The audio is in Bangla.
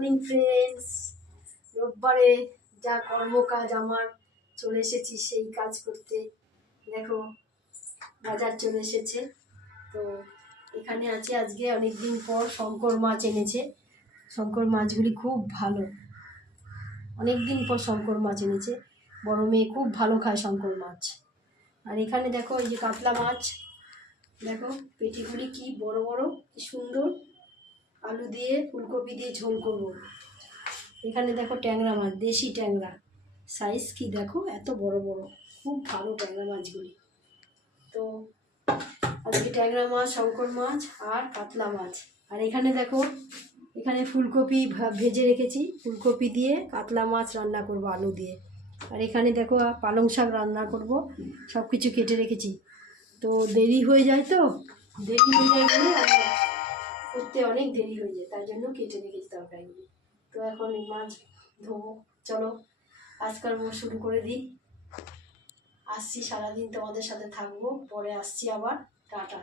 মর্নিং ফ্রেন্ডস, রোববারে যা কর্মকাজ আমার চলে এসেছি সেই কাজ করতে। দেখো বাজার চলে এসেছে, তো এখানে আছে আজকে অনেকদিন পর শঙ্কর মাছ এনেছে। শঙ্কর মাছগুলি খুব ভালো, অনেকদিন পর শঙ্কর মাছ এনেছে। বড় মেয়ে খুব ভালো খায় শঙ্কর মাছ। আর এখানে দেখো এই যে কাতলা মাছ, দেখো পেটিগুলি কি বড় বড়, কি সুন্দর। আলু দিয়ে ফুলকপি দিয়ে ঝোল করবো। এখানে দেখো ট্যাংরা মাছ, দেশি ট্যাংরা, সাইজ কি দেখো, এত বড় বড়, খুব ভালো ট্যাংরা মাছগুলি। তো আজকে ট্যাংরা মাছ, শঙ্কর মাছ আর কাতলা মাছ। আর এখানে দেখো, এখানে ফুলকপি ভেজে রেখেছি, ফুলকপি দিয়ে কাতলা মাছ রান্না করব আলু দিয়ে। আর এখানে দেখো পালং শাক রান্না করব, সব কিছু কেটে রেখেছি। তো দেরি হয়ে যায়, তো দেরি হয়ে যায় বলে করতে অনেক দেরি হয়ে যায়, তাই জন্য কেটে রেখেছি তরকারিগুলি। তো এখন এই মাছ ধোবো, চলো আজকাল শুরু করে দিই। আসছি, সারাদিন তোমাদের সাথে থাকবো, পরে আসছি আবার, টাটা।